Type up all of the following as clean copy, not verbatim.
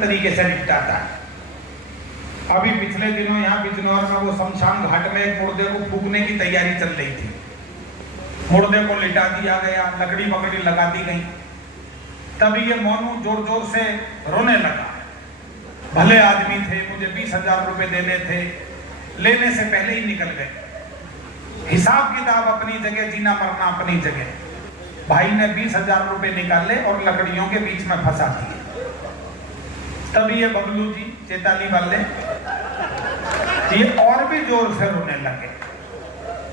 गलत तरीके से निपटाता है। अभी पिछले दिनों यहाँ बिजनौर में वो शमशान घाट में एक मुर्दे को फूकने की तैयारी चल रही थी। मुर्दे को लिटा दिया गया, लकड़ी पकड़ी लगा दी गई। तभी ये मोनू जोर जोर से रोने लगा। भले आदमी थे, मुझे 20,000 रुपए देने थे, लेने से पहले ही निकल गए। हिसाब किताब अपनी जगह, जीना मरना अपनी जगह। भाई ने 20,000 रुपए निकाले और लकड़ियों के बीच में फंसा दिए। तभी ये बबलू जी चेताली वाले ये और भी जोर से रोने लगे।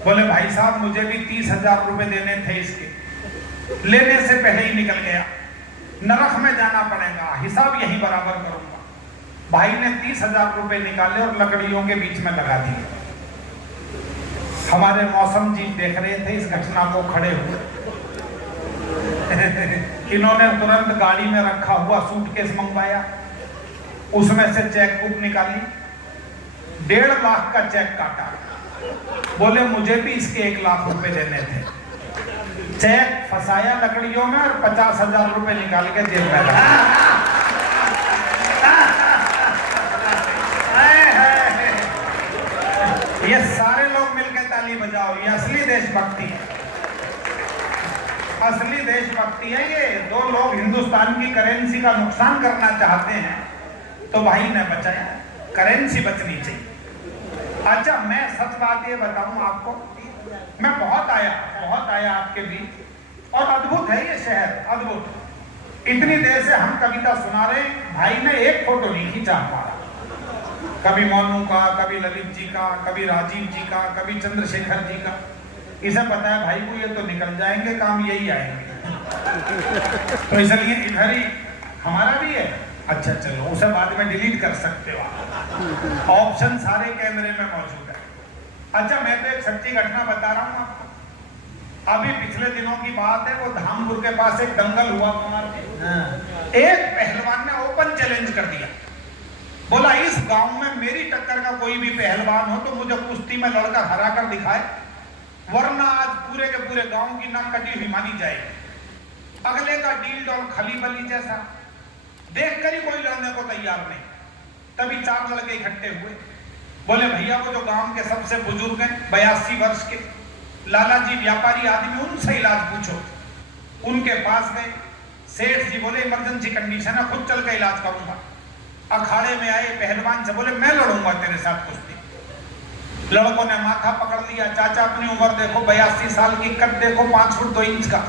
बोले भाई साहब मुझे भी 30,000 रुपए देने थे इसके, लेने से पहले ही निकल गया, नरक में जाना पड़ेगा, हिसाब यही बराबर करूंगा। भाई ने 30,000 रुपए निकाले और लकड़ियों के बीच में लगा दिए। हमारे मौसम जी देख रहे थे इस घटना को खड़े हुए। इन्होंने तुरंत गाड़ी में रखा हुआ सूटकेस मंगवाया, उसमें से चेक बुक निकाली, 1.5 लाख का चेक काटा। बोले मुझे भी इसके 1 लाख रुपए देने थे। चेक फंसाया लकड़ियों में और 50,000 रुपए निकाल के जेब में रखा। ये सारे लोग मिलकर ताली बजाओ, ये असली देशभक्ति है, असली देशभक्ति है। ये दो लोग हिंदुस्तान की करेंसी का नुकसान करना चाहते हैं तो भाई ने बचाया, करेंसी बचनी चाहिए। अच्छा मैं सच बात ये बताऊं आपको, मैं बहुत आया आपके बीच और अद्भुत है ये शहर, अद्भुत। इतनी देर से हम कविता सुना रहे, भाई ने एक फोटो नहीं खींचा हमारा, कभी मोनू का, कभी ललित जी का, कभी राजीव जी का, कभी चंद्रशेखर जी का। इसे पता है भाई को ये तो निकल जाएंगे, काम यही आएंगे, तो इसलिए इधर ही हमारा भी है। अच्छा चलो उसे बाद में डिलीट कर सकते हो आप, ऑप्शन सारे कैमरे में मौजूद है। अच्छा मैं तो एक सच्ची घटना बता रहा हूँ आपको। अभी पिछले दिनों की बात है, वो धामपुर के पास एक दंगल हुआ कुमार जी। एक पहलवान ने ओपन चैलेंज कर दिया, बोला इस गांव में मेरी टक्कर का कोई भी पहलवान हो तो मुझे कुश्ती में लड़कर हरा कर दिखाए, वरना आज पूरे के पूरे गांव की नाक कटी हुई मानी जाएगी। अगले का डील डॉल खली बली जैसा, देखकर ही कोई लड़ने को तैयार नहीं। तभी 4 लड़के इकट्ठे हुए, बोले भैया वो जो गांव के सबसे बुजुर्ग हैं 82 वर्ष के लाला जी व्यापारी आदमी, उनसे इलाज पूछो। उनके पास गए, सेठ जी बोले इमरजेंसी कंडीशन है, खुद चल के इलाज करूंगा। अखाड़े में आए पहलवान से, बोले मैं लड़ूंगा तेरे साथ कुश्ती। लड़कों ने माथा पकड़ लिया, चाचा अपनी उम्र देखो 82 साल की, कद देखो 5 फुट 2 इंच का।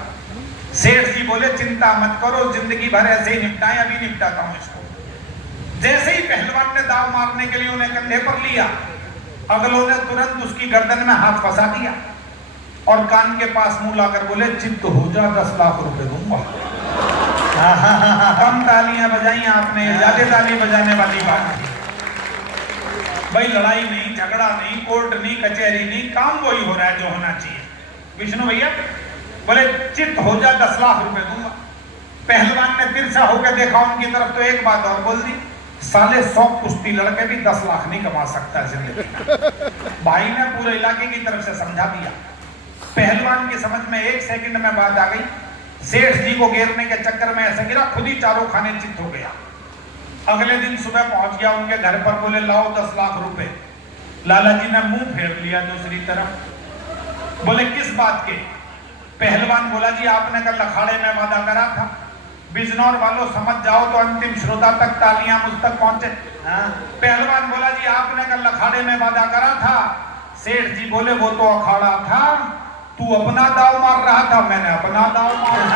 सेठ जी बोले चिंता मत करो, जिंदगी भर ऐसे ही निपटाएं, अभी निपटाता हूं इसको। जैसे ही पहलवान ने दाव मारने के लिए उन्हें कंधे पर लिया, अगलों ने तुरंत उसकी गर्दन में हाथ फंसा दिया और कान के पास मुंह लाकर बोले चित्त हो जा, 10 लाख रुपए दूंगा। कम तालियां बजाई आपने, ज्यादा ताली बजाने वाली बात थी भाई। लड़ाई नहीं, झगड़ा नहीं, कोर्ट नहीं, कचहरी नहीं, काम वही हो रहा है जो होना चाहिए। विष्णु भैया बोले चित्त हो जा, 10 लाख रुपए दूंगा। पहलवान ने तिरछा होकर देखा उनकी तरफ तो एक बात और बोल दी, साले 100 कुश्ती लड़के भी 10 लाख नहीं कमा सकता जिंदगी। भाई ने पूरे इलाके की तरफ से समझा दिया। पहलवान की समझ में 1 सेकंड में बात आ गई। सेठ जी को घेरने के चक्कर में ऐसा गिरा, खुद ही चारों खाने चित्त हो गया। अगले दिन सुबह पहुंच गया उनके घर पर, बोले लाओ 10 लाख रुपए। लाला जी ने मुंह फेर लिया दूसरी तरफ, बोले किस बात के? पहलवान बोला जी आपने कल अखाड़े में वादा करा था, बिजनौर वालों समझ जाओ तो अंतिम श्रोता तक तालियां मुझ तक पहुंचे। पहलवान बोला जी आपने कल अखाड़े में वादा करा था। सेठ जी बोले वो तो अखाड़ा था, तू अपना दाव मार रहा था, मैंने अपना दाव मारा।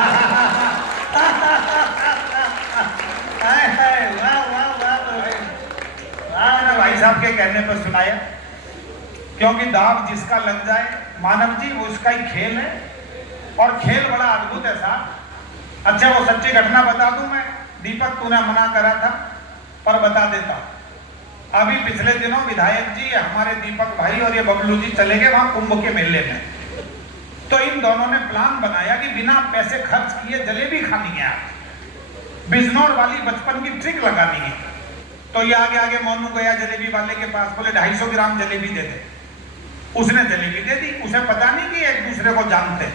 भाई साहब के कहने पर सुनाया, क्योंकि दाव जिसका लग जाए मानव जी वो उसका ही खेल है, और खेल बड़ा अद्भुत है साहब। अच्छा वो सच्ची घटना बता दूं मैं, दीपक तूने मना करा था पर बता देता। अभी पिछले दिनों विधायक जी, हमारे दीपक भाई और ये बबलू जी चले गए वहां कुंभ के मेले में। तो इन दोनों ने प्लान बनाया कि बिना पैसे खर्च किए जलेबी खानी है, बिजनौर वाली बचपन की ट्रिक लगानी है। तो ये आगे आगे मोनू गया जलेबी वाले के पास, बोले 250 ग्राम जलेबी दे दे। उसने जलेबी दे दी, उसे पता नहीं कि एक दूसरे को जानते।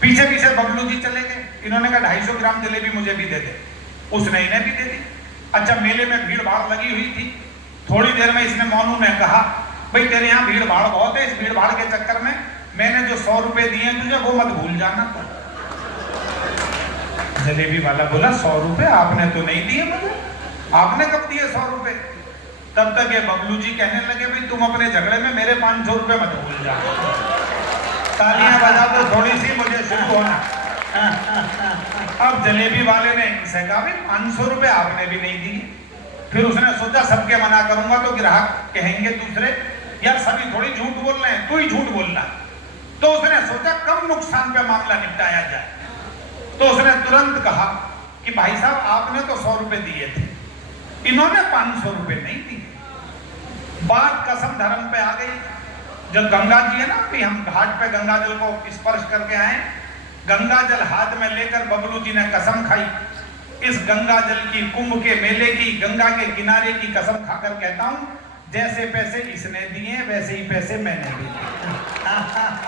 पीछे पीछे बबलू जी चले गए, इन्होंने कहा 250 ग्राम जलेबी मुझे भी दे दे, उसने इन्हें भी दे दी। अच्छा, मेले में भीड़ भाड़ लगी हुई थी। थोड़ी देर में इसने मोनू ने कहा, भाई तेरे यहाँ भीड़ भाड़ बहुत है, इस भीड़ भाड़ के चक्कर में मैंने जो 100 रुपए दिए तुझे वो मत भूल जाना। तो जलेबी वाला बोला 100 रुपए आपने तो नहीं दिए मुझे, आपने कब दिए 100 रुपए? तब तक ये बबलू जी कहने लगे, भाई तुम अपने झगड़े में मेरे 500 रुपए मत भूल जाओ। तालियां बजा दो थोड़ी सी, मुझे शुरू होना। अब जलेबी वाले ने इनसे कहा, भाई 500 रुपए आपने भी नहीं दिए। फिर उसने सोचा सबके मना करूंगा तो ग्राहक कहेंगे दूसरे, यार सभी थोड़ी झूठ बोल रहे हैं, तू ही झूठ बोलना। तो उसने सोचा कम नुकसान पे मामला निपटाया जाए। तो उसने तुरंत कहा कि भाई साहब आपने तो 100 रुपए दिए थे, इन्होंने 500 रुपए नहीं दिए। बात कसम धर्म पे आ गई। जब गंगा जी है ना, कि हम घाट पे गंगा जल को स्पर्श करके आए, गंगा जल हाथ में लेकर बबलू जी ने कसम खाई, इस गंगा जल की, कुंभ के मेले की, गंगा के किनारे की कसम खाकर कहता हूं, जैसे पैसे इसने दिए वैसे ही पैसे मैंने भी दिए।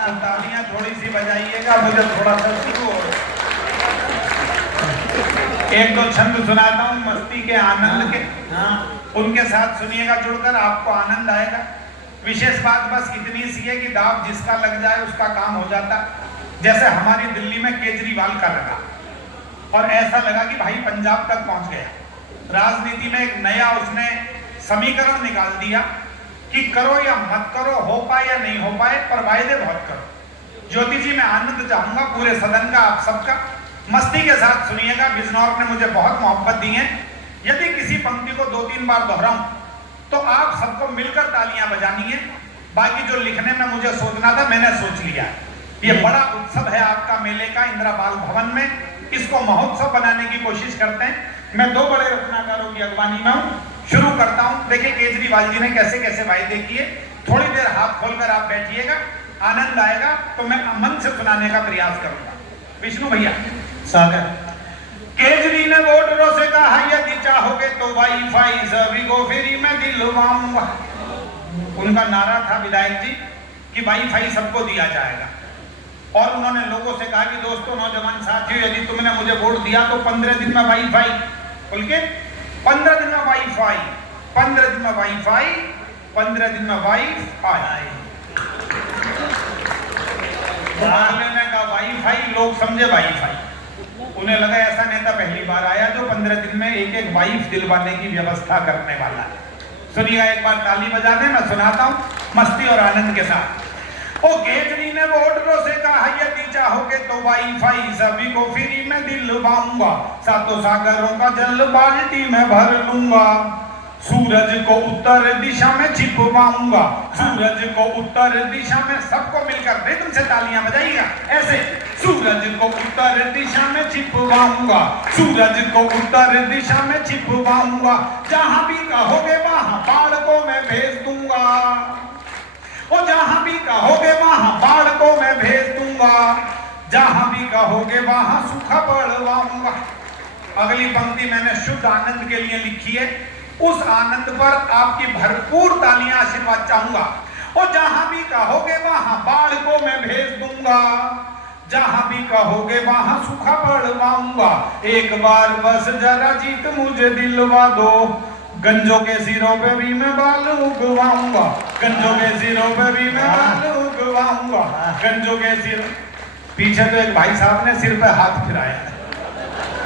तो तालियां थोड़ी सी बजाइएगा, मुझे थोड़ा सा शुरू हो। एक दो छंद सुनाता हूं मस्ती के, आनंद के, उनके साथ सुनिएगा जुड़कर, आपको आनंद आएगा। विशेष बात बस इतनी सी है कि दाव जिसका लग जाए उसका काम हो जाता। जैसे हमारी दिल्ली में केजरीवाल का लगा, और ऐसा लगा कि भाई पंजाब तक पहुंच गया। राजनीति में एक नया उसने समीकरण निकाल दिया कि करो या मत करो, हो पाए या नहीं हो पाए, पर वायदे बहुत करो। ज्योति जी, मैं आनंद चाहूंगा पूरे सदन का, आप सबका, मस्ती के साथ सुनिएगा। बिजनौर ने मुझे बहुत मोहब्बत दी है। यदि किसी पंक्ति को 2-3 बार दोहराऊं तो आप सबको मिलकर तालियां बजानी है। बाकी जो लिखने में मुझे सोचना था मैंने सोच लिया। ये बड़ा उत्सव है आपका मेले का, इंदिरा बाल भवन में, इसको महोत्सव बनाने की कोशिश करते हैं। मैं 2 बड़े रचनाकारों की अगवानी में हूं, शुरू करता हूं। देखिए केजरीवाल जी ने कैसे कैसे वायदे किए। थोड़ी देर हाथ खोलकर आप बैठिएगा, आनंद आएगा तो मैं मन से सुनाने का प्रयास करूंगा। विष्णु भैया सागर। केजरी ने वोटरों से कहा, यदि चाहोगे तो वाईफाई सभी को फ्री में दिलवाऊंगा। उनका नारा था विधायक जी कि वाईफाई सबको दिया जाएगा। और उन्होंने लोगों से कहा कि दोस्तों, नौजवान साथियों, यदि तुमने मुझे वोट दिया तो 15 दिन में वाईफाई, बोल के 15 दिन में वाईफाई, 15 दिन में वाईफाई, 15 दिन में वाईफाई। ने कहा वाईफाई, लोग समझे वाईफाई। उन्हें लगा ऐसा नेता पहली बार आया जो 15 दिन में एक वाइफ दिलवाने की व्यवस्था करने वाला है। सुनिएगा, एक बार ताली बजा दे, मैं सुनाता हूं मस्ती और आनंद के साथ। ओ केजरी ने वोटरों से कहा, यदि चाहोगे तो वाईफाई सभी को फ्री में दिलवाऊंगा, सातों सागरों का जल बाल्टी में भर लूंगा, सूरज को उत्तर दिशा में छिपवाऊंगा, सूरज को उत्तर दिशा में, सबको मिलकर रिदम से तालियां बजाइएगा ऐसे, सूरज को उत्तर दिशा में छिपवाऊंगा, सूरज को उत्तर दिशा में छिपवाऊंगा, जहां भी कहोगे वहां बाढ़ को मैं भेज दूंगा, और जहां भी कहोगे वहां बाढ़ को मैं भेज दूंगा, जहां भी कहोगे वहां सूखा पड़वाऊंगा। अगली पंक्ति मैंने शुद्ध आनंद के लिए लिखी है, उस आनंद पर आपकी भरपूर तालियां, आशीर्वाद चाहूंगा। और जहां भी कहोगे वहां बाढ़ को मैं भेज दूंगा, जहां भी कहोगे वहां सूखा पड़वाऊंगा, एक बार बस जरा जीत मुझे दिलवा दो, गंजों के सिरों पे भी मैं बाल उगवाऊंगा, गंजों के सिरों पे भी मैं बाल उगवाऊंगा, गंजों के सिरों। पीछे तो एक भाई साहब ने सिर पे हाथ फिराया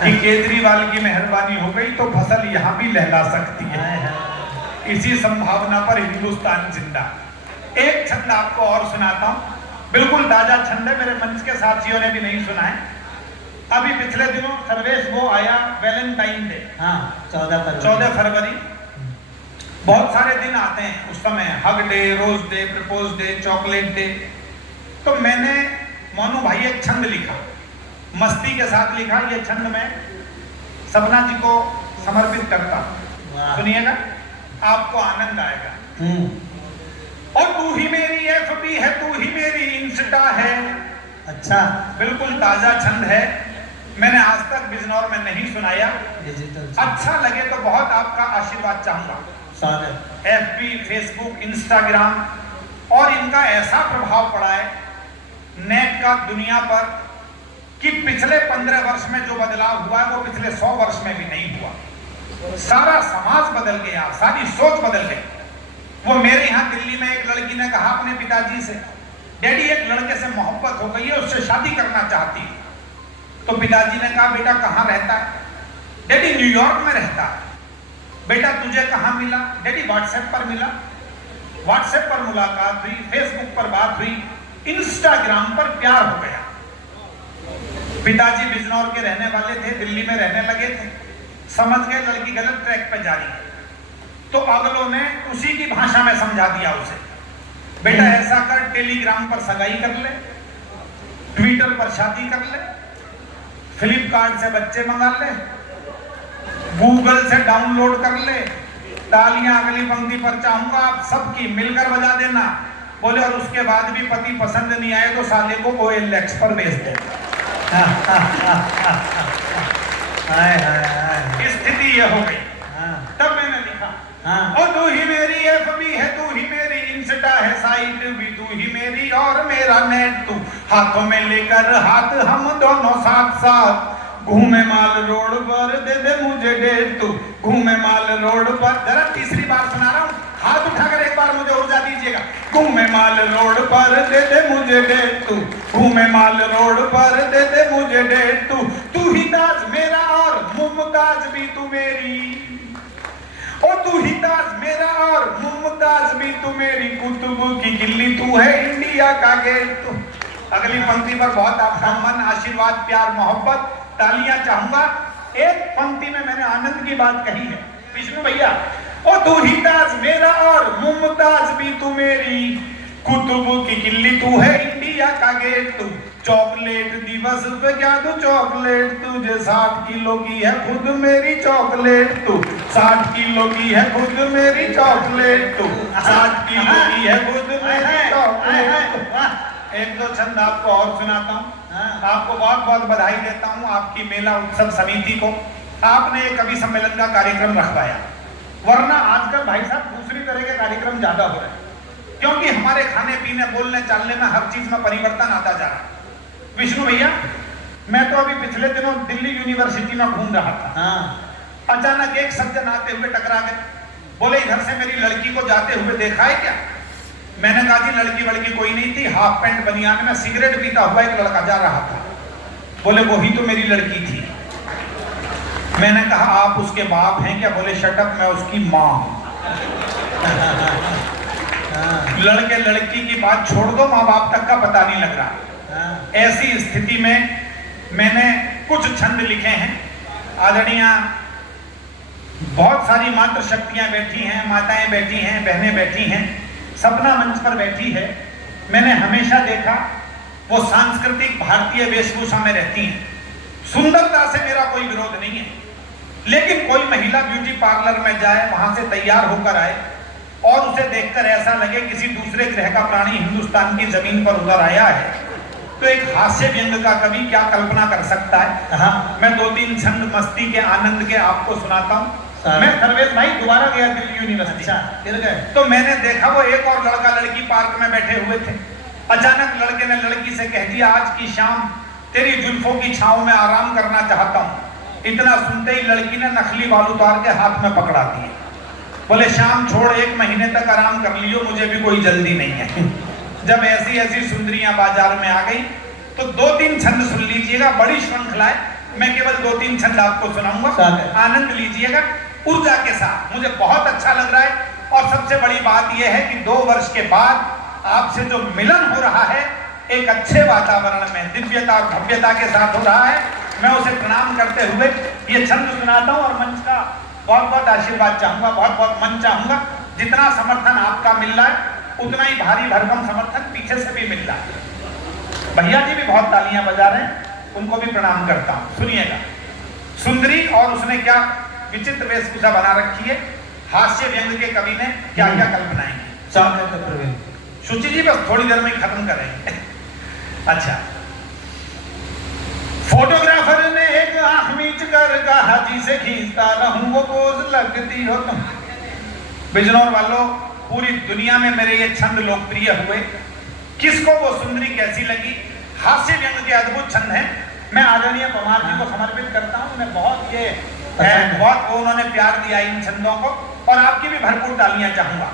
कि केजरीवाल की मेहरबानी हो गई तो फसल यहां भी लहला सकती है। इसी संभावना पर हिंदुस्तान जिंदा। एक छंद आपको और सुनाता हूं, बिल्कुल ताजा छंद है, मेरे मंच के साथियों ने भी नहीं सुना है। अभी पिछले दिनों सर्वेश वो आया वैलेंटाइन डे, 14 फरवरी। बहुत सारे दिन आते हैं उस समय, hug day, rose day, propose day, chocolate day. तो मैंने मोनू भाई एक छंद लिखा, मस्ती के साथ लिखा। ये छंद मैं सपना जी को समर्पित करता हूं, सुनिएगा, आपको आनंद आएगा। और तू ही मेरी एफबी है, तू ही मेरी इंस्टा है। अच्छा, बिल्कुल ताजा छंद है, मैंने आज तक बिजनौर में नहीं सुनाया। अच्छा लगे तो बहुत आपका आशीर्वाद चाहूंगा। एफबी, फेसबुक, इंस्टाग्राम, और इनका ऐसा प्रभाव पड़ा है नेट का दुनिया पर कि पिछले 15 वर्ष में जो बदलाव हुआ है वो पिछले 100 वर्ष में भी नहीं हुआ। सारा समाज बदल गया, सारी सोच बदल गई। वो मेरे यहाँ दिल्ली में एक लड़की ने कहा अपने पिताजी से, डैडी एक लड़के से मोहब्बत हो गई है, उससे शादी करना चाहती है। तो पिताजी ने कहा बेटा कहाँ रहता है? डैडी न्यूयॉर्क में रहता है। बेटा तुझे कहाँ मिला? डैडी व्हाट्सएप पर मिला। व्हाट्सएप पर मुलाकात हुई, फेसबुक पर बात हुई, इंस्टाग्राम पर प्यार हो गया। पिताजी बिजनौर के रहने वाले थे, दिल्ली में रहने लगे थे, समझ गए लड़की गलत ट्रैक पर जा रही है, तो अगलों ने उसी की भाषा में समझा दिया उसे, बेटा ऐसा कर, टेलीग्राम पर सगाई कर ले, ट्विटर पर शादी कर ले, फ्लिपकार्ट से बच्चे मंगा ले, गूगल से डाउनलोड कर ले, तालियां अगली पंक्ति पर चाहूंगा आप सबकी मिलकर बजा देना। बोले और उसके बाद भी पति पसंद नहीं आए तो साले को OLX पर भेज दे। स्थिति ये हो गई। तब मैंने लिखा और तू ही मेरी FB है, तू ही मेरी इंस्टा है, साइट भी तू ही मेरी और मेरा नेट तू, हाथों में लेकर हाथ हम दोनों साथ साथ, घूमे माल रोड पर दे दे मुझे डेट तू, घूमे माल रोड पर। जरा तीसरी बार सुना रहा हूँ, हाथ उठाकर एक बार मुझे ऊर्जा दीजिएगा। घूमे माल रोड पर दे दे मुझे डेट तू, घूमे माल रोड पर दे दे मुझे डेट तू, तू ही ताज मेरा और मुमताज भी तू मेरी, ओ तू ही ताज मेरा और मुमताज भी तू मेरी, कुतुब की गिल्ली तू है, इंडिया का गेट तू। अगली पंक्ति पर बहुत आपका मन, आशीर्वाद, प्यार, मोहब्बत, तालियां चाहूंगा। एक पंक्ति में मैंने आनंद की बात कही है विष्णु भैया, ओ तू ही ताज मेरा और मुमताज भी तू मेरी, कुतुब की किल्ली तू है, इंडिया का गेट तू, चॉकलेट दिवस पे क्या तू चॉकलेट, तुझे 60 किलो की है खुद मेरी चॉकलेट तू, 60 किलो की है खुद मेरी चॉकलेट तू, 60 किलो की है खुद मेरी चॉकलेट। एक दो छंद आपको और सुनाता हूँ। आपको बहुत बहुत बधाई देता हूँ आपकी मेला उत्सव समिति को, आपने कवि सम्मेलन का कार्यक्रम रखवाया, वरना आजकल भाई साहब दूसरी तरह के कार्यक्रम ज्यादा हो रहे हैं, क्योंकि हमारे खाने पीने बोलने चालने में हर चीज में परिवर्तन आता जा रहा है। विष्णु भैया मैं तो अभी पिछले दिनों दिल्ली यूनिवर्सिटी में घूम रहा था, अचानक एक सज्जन आते हुए टकरा गए, बोले इधर से मेरी लड़की को जाते हुए देखा है क्या? मैंने कहा जी लड़की वड़की कोई नहीं थी, हाफ पैंट बनियान में सिगरेट पीता हुआ एक लड़का जा रहा था। बोले वही तो मेरी लड़की थी। मैंने कहा आप उसके बाप हैं क्या? बोले शटअप, मैं उसकी माँ हूं। लड़के लड़की की बात छोड़ दो, माँ बाप तक का पता नहीं लग रहा। ऐसी स्थिति में मैंने कुछ छंद लिखे हैं। आदरणीय बहुत सारी मातृ शक्तियां बैठी हैं, माताएं बैठी हैं, बहनें बैठी हैं, सपना मंच पर बैठी है। मैंने हमेशा देखा वो सांस्कृतिक भारतीय वेशभूषा में रहती हैं। सुंदरता से मेरा कोई विरोध नहीं है, लेकिन कोई महिला ब्यूटी पार्लर में जाए, वहां से तैयार होकर आए और उसे देखकर ऐसा लगे किसी दूसरे ग्रह का प्राणी हिंदुस्तान की जमीन पर उतर आया है, तो एक हास्य व्यंग का कवि क्या कल्पना कर सकता है। मैं दो तीन छंद मस्ती के आनंद के आपको सुनाता हूँ। मैं सर्वेश भाई दोबारा गया दिल्ली यूनिवर्सिटी, तो मैंने देखा वो एक और लड़का लड़की पार्क में बैठे हुए थे। अचानक लड़के ने लड़की से कह दिया आज की शाम तेरी जुल्फों की छांव में आराम करना चाहता हूँ। इतना सुनते ही लड़की ने नकली बाल उतार के हाथ में पकड़ा दिए। बोले शाम छोड़, 1 महीने तक आराम कर लियो, मुझे भी कोई जल्दी नहीं है। जब ऐसी ऐसी सुंदरियां बाजार में आ गई तो 2-3 छंद सुन लीजिएगा, बड़ी श्रृंखला है, मैं केवल 2-3 छंद आपको सुनाऊंगा, आनंद लीजिएगा ऊर्जा के साथ। मुझे बहुत अच्छा लग रहा है और सबसे बड़ी बात यह है कि 2 वर्ष के बाद आपसे जो मिलन हो रहा है एक अच्छे वातावरण में, दिव्यता और भव्यता के साथ हो रहा है। मैं उसे प्रणाम करते हुए ये छंद सुनाता हूँ और मंच का बहुत बहुत आशीर्वाद चाहूंगा, बहुत बहुत मन चाहूंगा। जितना समर्थन आपका मिल रहा है उतना ही भारी भरकम समर्थन पीछे से भी मिल रहा है। भैया जी भी बहुत तालियां बजा रहे हैं, उनको भी प्रणाम करता हूँ। सुनिएगा, सुंदरी और उसने क्या विचित्र वेशभूषा बना रखी है, हास्य व्यंग के कवि ने क्या क्या कल्पनाएं की। शुचि जी बस थोड़ी देर में खत्म करेंगे। अच्छा, फोटोग्राफर ने एक आंख मीच कर कहा जी से खींचता रहूं वो पोज लगती हो तुम। बिजनौर वालों, पूरी दुनिया में मेरे ये छंद लोकप्रिय हुए। किसको वो सुंदरी कैसी लगी? हास्य व्यंग के अद्भुत छंद हैं। मैं आदरणीय पवार जी को समर्पित करता हूं। उन्हें बहुत ये बहुत वो उन्होंने प्यार दिया इन छंदों को, और आपकी भी भरपूर तालियां चाहूंगा।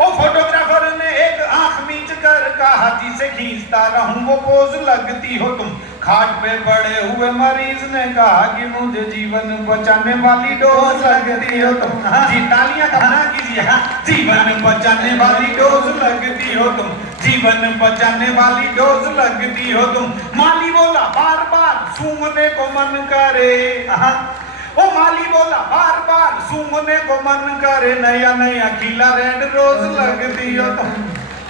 ओ फोटोग्राफर ने एक आंख मीच कर कहा, जी से खींचता रहूं वो पोज लगती हो तुम। खाट पे पड़े हुए मरीज ने कहा कि मुझे जीवन बचाने वाली डोज लगती हो तुम। जी तालियां कहना कीजिए। जीवन बचाने वाली डोज लगती हो तुम, जीवन बचाने वाली डोज लगती हो तुम। माली बोला बार बार सूंघने को मन करे, ओ माली बोला बार बार सूंघने को मन करे, नया नया खिला रेड रोज लगती हो तुम।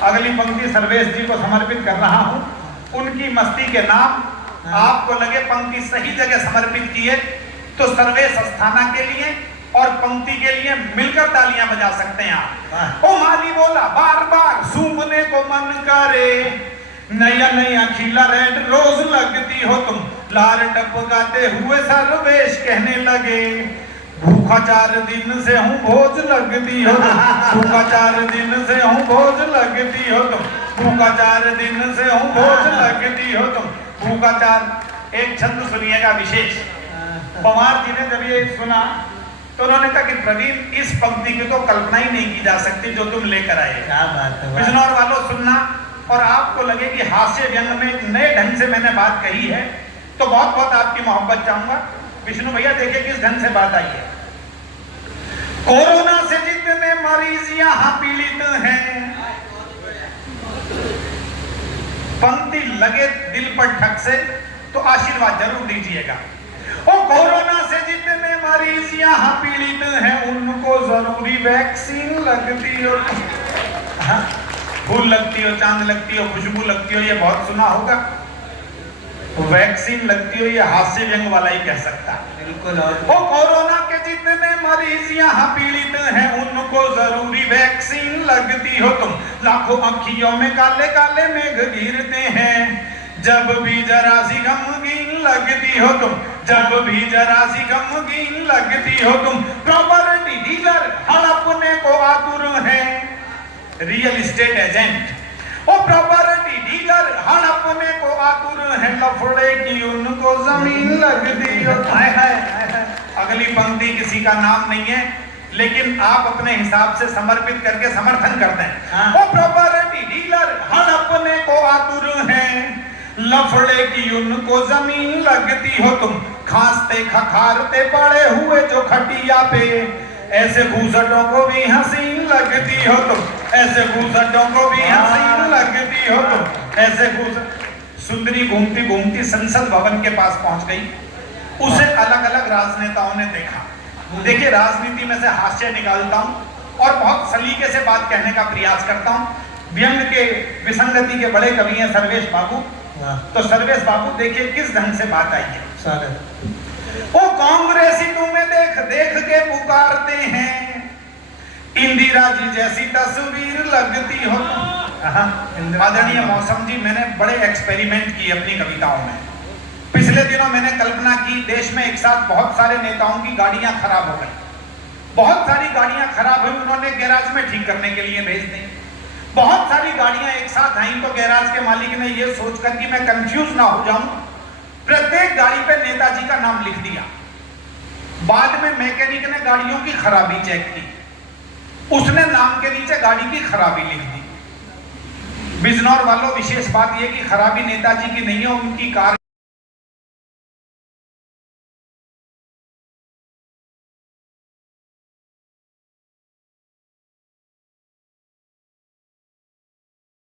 अगली पंक्ति सर्वेश जी को समर्पित कर रहा हूं। उनकी मस्ती के नाम आपको लगे पंक्ति सही जगह समर्पित की है तो सर्वेश अस्थाना के लिए और पंक्ति के लिए मिलकर तालियां बजा सकते हैं आप। ओ माली बोला बार बार सूंघने को मन करे, नया नया खिला रेड रोज लगती हो तुम। लार टपकाते हुए सर्वेश कहने लगे, भूखा 4 दिन से हूँ भोज लगती हो तुम, भूखा 4 दिन से हूँ भोज लगती हो तुम, भूखा 4 दिन से हूँ भोज लगती हो तुम, भूखा 4। एक छंद सुनिएगा विशेष। पवार जी ने जब ये सुना तो उन्होंने कहा कि प्रवीण इस पंक्ति की तो कल्पना ही नहीं की जा सकती जो तुम लेकर आए। क्या बात है बिजनौर वालों सुनना, और आपको लगे कि हास्य व्यंग में एक नए ढंग से मैंने बात कही है तो बहुत बहुत आपकी मोहब्बत चाहूंगा। विष्णु भैया देखिए किस ढंग से बात आई है। कोरोना से जितने मरीज यहाँ पीड़ित हैं, पंक्ति लगे दिल पर ठक से तो आशीर्वाद जरूर दीजिएगा। ओ कोरोना से जितने मरीज यहाँ पीड़ित हैं उनको जरूरी वैक्सीन लगती हो। फूल लगती हो, चांद लगती हो, खुशबू लगती हो, ये बहुत सुना होगा। वैक्सीन लगती हो ये हास्य व्यंग वाला ही कह सकता है। बिल्कुल। ओ कोरोना के जितने मरीज यहाँ पीड़ित हैं उनको जरूरी वैक्सीन लगती हो तुम। लाखों अखियों में काले काले मेघ गिरते हैं, जब भी जरा सी गमगीन लगती हो तुम, जब भी जरा सी गमगीन लगती हो तुम। प्रॉपर्टी डीलर हड़पने को आतुर है, रियल एस्टेट एजेंट ओ प्रॉपर्टी डीलर हड़पने को आतुर है, लफड़े की उनको जमीन लगती हो। अगली पंक्ति किसी का नाम नहीं है लेकिन आप अपने हिसाब से समर्पित करके समर्थन करते हैं। ओ प्रॉपर्टी डीलर हड़पने को आतुर है, लफड़े की उनको जमीन लगती हो तुम। खांसते खखारते पड़े हुए जो खटिया पे, ऐसे घूसटों को भी हसीन लगती हो तुम, ऐसे घूसटों को भी हसीन लगती हो तुम, ऐसे सुंदरी घूमती घूमती संसद भवन के पास पहुंच गई। उसे अलग अलग राजनेताओं ने देखा। देखिए राजनीति में से हास्य निकालता हूं और बहुत सलीके से बात कहने का प्रयास करता हूं। व्यंग के विसंगति के बड़े कवि हैं सर्वेश बाबू। तो सर्वेश बाबू देखिए किस ढंग से बात आई है। ओ कांग्रेसी तुम्हें देख देख के पुकारते हैं, इंदिरा जी जैसी तस्वीर लगती हो। आदरणीय मौसम जी, मैंने बड़े एक्सपेरिमेंट किए अपनी कविताओं में। पिछले दिनों मैंने कल्पना की देश में एक साथ बहुत सारे नेताओं की गाड़ियां खराब हो गई, बहुत सारी गाड़ियां खराब हुई, उन्होंने गैराज में ठीक करने के लिए भेज दी। बहुत सारी गाड़ियां एक साथ आई तो गैराज के मालिक ने यह सोचकर कि मैं कंफ्यूज ना हो जाऊं, प्रत्येक गाड़ी पे नेताजी का नाम लिख दिया। बाद में मैकेनिक ने गाड़ियों की खराबी चेक की, उसने नाम के नीचे गाड़ी की खराबी लिख दी। बिजनौर वालों विशेष बात यह कि खराबी नेताजी की नहीं है, उनकी कार